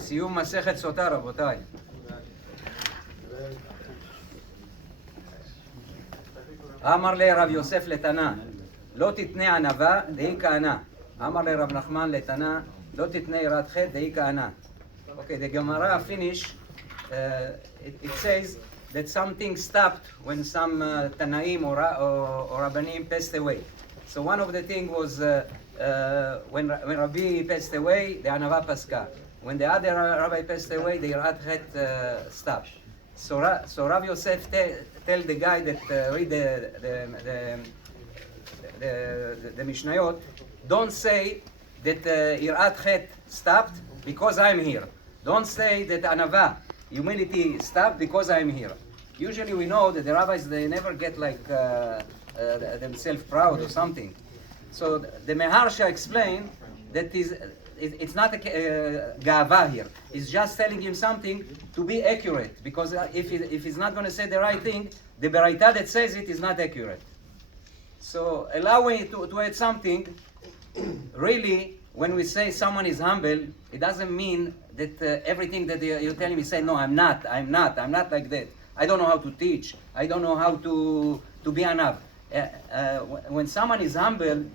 siyum masechet Sota, רבותיי. אמר לרב יוסף לתנא, לא תתנה ענווה דהי כהנא. אמר לרב נחמן לתנא, לא תתנה יראת חטא דהי כהנא. Okay, the Gemara finish. It says that something stopped when some Tanaim or Rabbanim passed away. So one of the things was when Rabbi passed away, the Anava Paska. When the other Rabbi passed away, the Yirat Chet stopped. So Rav Yosef tell the guy that read the Mishnayot, don't say that Yirat Chet stopped because I'm here. Don't say that Anava, humility, stopped because I'm here. Usually we know that the rabbis, they never get like themselves proud or something. So the Meharsha explained that it's not a gava here. It's just telling him something to be accurate. Because if he's not going to say the right thing, the Beraita that says it is not accurate. So allow me to add something. Really, when we say someone is humble, it doesn't mean that everything that you're telling me, say, no, I'm not like that. I don't know how to teach. I don't know how to be enough. When someone is humble,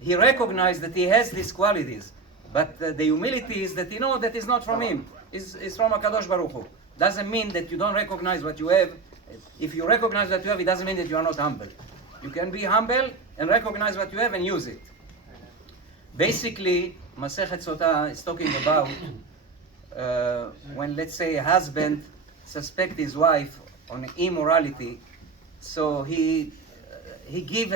he recognizes that he has these qualities. But the humility is that that is not from him. It's from HaKadosh Baruch Hu. Doesn't mean that you don't recognize what you have. If you recognize what you have, it doesn't mean that you are not humble. You can be humble and recognize what you have and use it. Basically, Masechet Sota is talking about when, let's say, a husband suspects his wife on immorality, so he give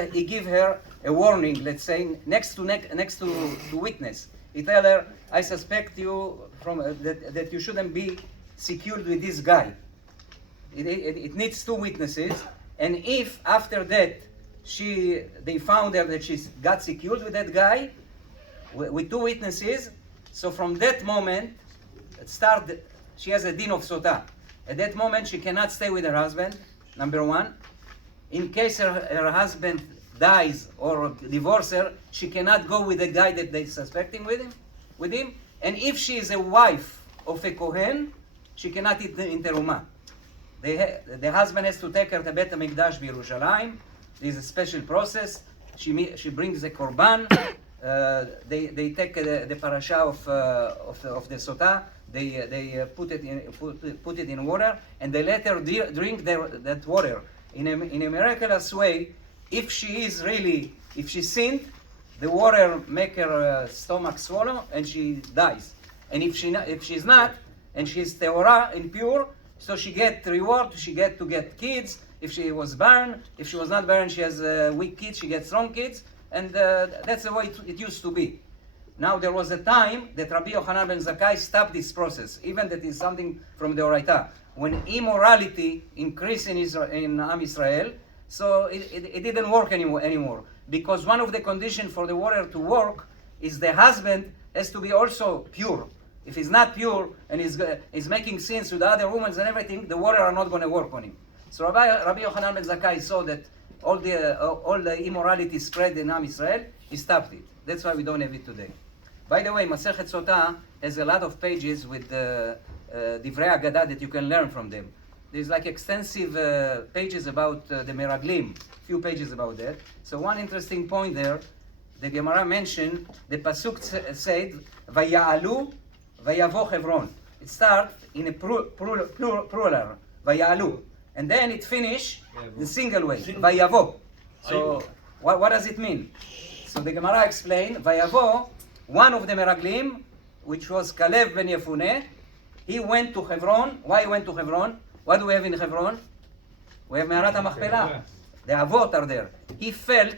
her a warning. Let's say next to witness, he tell her, "I suspect you from that you shouldn't be secured with this guy. It needs two witnesses, and if after that they found her that she got secured with that guy." With two witnesses, so from that moment, she has a din of Sota. At that moment, she cannot stay with her husband, number one. In case her husband dies or divorces her, she cannot go with the guy that they're suspecting with him. And if she is a wife of a Kohen, she cannot eat in teruma. The husband has to take her to Bet HaMikdash Yerushalayim. There's a special process. She brings the korban. They take the parasha of the Sota. They put it in water, and they let her drink that water in a miraculous way. If she sinned, the water make her stomach swallow, and she dies. And if she's not, and she's teora, impure, so she get reward. She get to get kids. If she was barren, if she was not barren, she has weak kids. She gets strong kids. And that's the way it used to be. Now there was a time that Rabbi Yochanan ben Zakkai stopped this process, even that is something from the Oraita. When immorality increased in Am Israel, so it didn't work anymore. Because one of the conditions for the water to work is the husband has to be also pure. If he's not pure and he's making sins with other women and everything, the water are not going to work on him. So Rabbi Yochanan ben Zakkai saw that all the immorality spread in Am Israel, he stopped it. That's why we don't have it today. By the way, Masechet Sota has a lot of pages with Divrei Agadah that you can learn from them. There's like extensive pages about the Meraglim, few pages about that. So one interesting point there, the Gemara mentioned, the Pasuk said, Vaya'alu, Vayavo Hebron. It starts in a plural, Vaya'alu. And then it finished the single way, Vayavo. So what does it mean? So the Gemara explained, Vayavo, one of the Meraglim, which was Kalev ben Yefuneh, he went to Hebron. Why he went to Hebron? What do we have in Hebron? We have Me'arat HaMachpelah. The Avot are there. He felt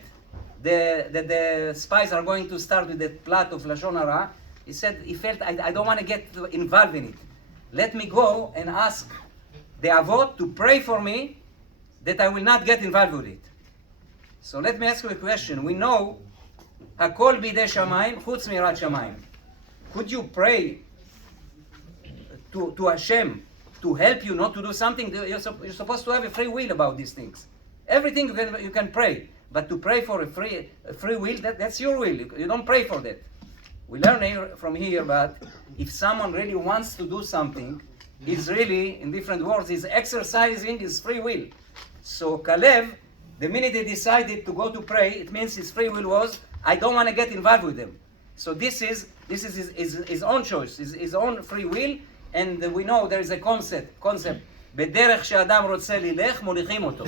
that the spies are going to start with the plot of Lashon Hara. He felt, I don't want to get involved in it. Let me go and ask the Avot to pray for me that I will not get involved with it. So let me ask you a question. We know Hakol bidei Shamayim chutz mirat Shamayim. Could you pray to Hashem to help you not to do something? You're supposed to have a free will about these things. Everything you can pray, But to pray for a free will, that's your will. You don't pray for that. We learn from here, but if someone really wants to do something, he's really, in different words, he's exercising his free will. So Caleb, the minute he decided to go to pray, it means his free will was, I don't want to get involved with them. So this is his own choice, his own free will, and we know there is a concept. בדרך שאדם רוצה ללך, מוליכים אותו.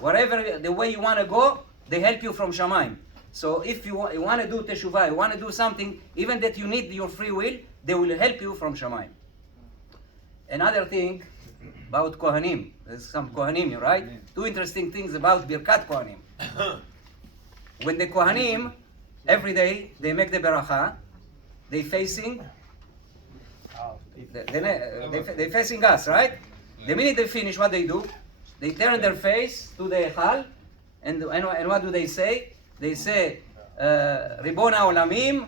Wherever the way you want to go, they help you from Shammah. So if you want to do teshuvah, you want to do something, even that you need your free will, they will help you from Shammah. Another thing about Kohanim. There's some Kohanim, right? Two interesting things about Birkat Kohanim. When the Kohanim, every day, they make the beracha, they facing facing us, right? The minute they finish, what they do? They turn their face to the Echal, and what do they say? They say, ריבון העולמים,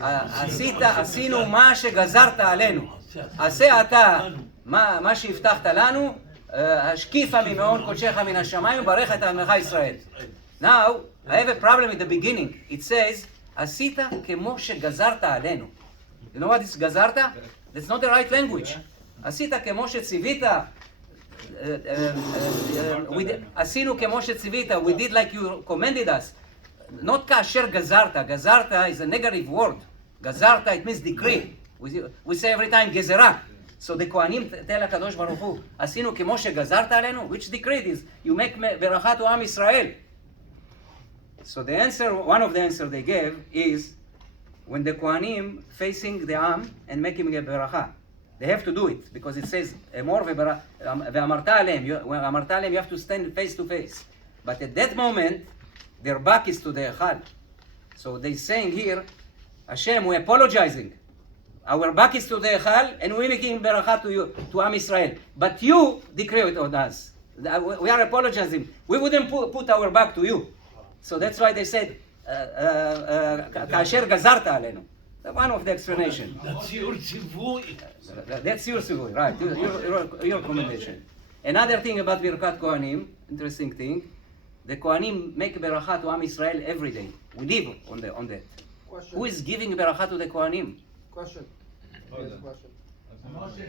עשינו מה שגזרת עלינו. עשה אתה מה שהבטחת לנו, השקיפה ממעון קודשך מן השמיים וברך את עמך ישראל. Now, I have a problem at the beginning. It says, עשית כמו שגזרת עלינו. You know what is גזרת? That's not the right language. עשית כמו שציווית, עשינו כמו שציווית, we did like you commanded us. Not כאשר גזרת. גזרת is a negative word. גזרת, it means decree. We say every time גזרה. So the Kohanim tell הקדוש ברוך הוא, עשינו כמו שגזרת עלינו? Which decree it is? You make ברכה to עם ישראל. So the answer, one of the answers they gave is, when the Kohanim facing the Am and making a beracha, they have to do it because it says אמור ואמרת עליהם. אמרת עליהם, you have to stand face to face. But at that moment, their back is to the Echad. So they saying here, Hashem, we're apologizing. Our back is to the Echad and we're making beracha to you, to Am Israel. But you decree it on us. We are apologizing. We wouldn't put our back to you. So that's why they said, כאשר גזרת עלינו. One of the explanation. That's your ציווי. That's your ציווי, right? Your commendation. Another thing about Birkat Kohanim, interesting thing, the Kohanim make beracha to Am Israel every day. We live on that. Question. Who is giving beracha to the Kohanim? Question. Yes, question. משה,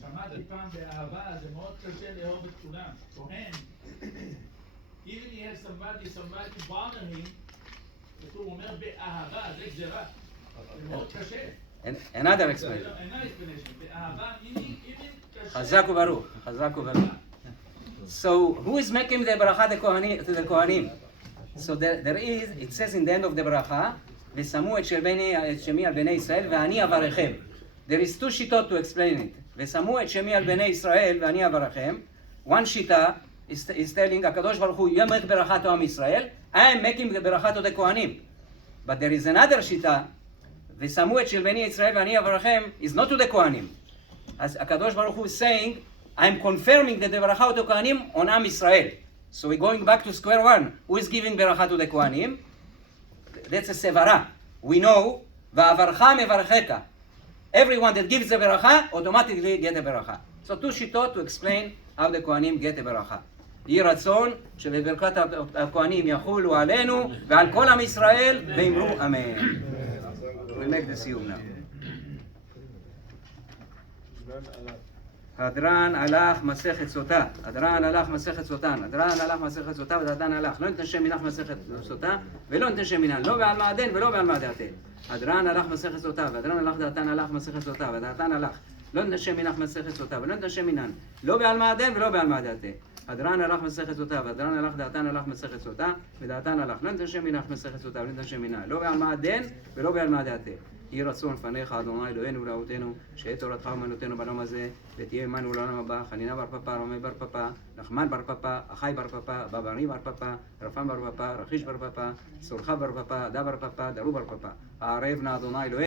שמעתי פעם באהבה, זה מאוד קשה לאהוב את כולם. כהן, even he has somebody to bother him, הוא אומר באהבה, זה גזירה. זה מאוד קשה. Another explanation. אינה explanation. באהבה, even קשה. חזק וברוך, חזק וברוך. So who is making the beracha to the Kohanim? So there is, it says in the end of the beracha, ושמו את שמי על בני ישראל ואני אברכם. There is two שיטות to explain it. ושמו את שמי על בני ישראל ואני אברכם. One שיטה is telling הקדוש ברוך הוא ימק ברכה to עם ישראל. I am making the ברכה to the Kohanim. But there is another שיטה, ושמו את של בני ישראל ואני אברכם, is not to the Kohanim. As הקדוש ברוך הוא is saying, I am confirming that the ברכה to Kohanim on עם ישראל. So we're going back to square one. Who is giving ברכה to the Kohanim? That's a sevara. We know, ואברכה מברכך. Everyone that gives the beracha automatically get a beracha. So two shitot to explain how the Kohanim get a beracha. יהי רצון שבברכת הכהנים יחולו עלינו ועל כל עם ישראל ואמרו אמן. We'll make the siyum now. הדרן הלך מסכת סוטה, הדרן הלך מסכת סוטן, הדרן הלך מסכת סוטה ודתן הלך, לא נתנשם מנך מסכת סוטה ולא נתנשם מנן, לא בעל מעדן ולא בעל מעדתה. הדרן הלך מסכת סוטה, והדרן הלך דתן הלך מסכת סוטה, ודתן הלך, לא נתנשם מנך מסכת סוטה ולא נתנשם מנן, לא בעל מעדן ולא בעל מעדתה. הדרן הלך מסכת סוטה, והדרן הלך דתן הלך מסכת סוטה, ודתן הלך, לא נתנשם מנך מסכת סוטה ולא נתנשם מנן, לא בעל מעדן ולא בעל מעדתה. יהי רצון לפניך, אדוני אלוהינו ולאבותינו, שאת תורתך אומנותנו בעולם הזה, ותהיה עמנו לעולם הבא, חנינה בר פפא, רמי בר פפא, נחמן בר פפא, אחי בר פפא, בברי בר פפא, רפם בר פפא, רכיש בר פפא, סורך בר פפא, דה בר פפא, דרו בר פפא. הערב נא אדוני אלוהינו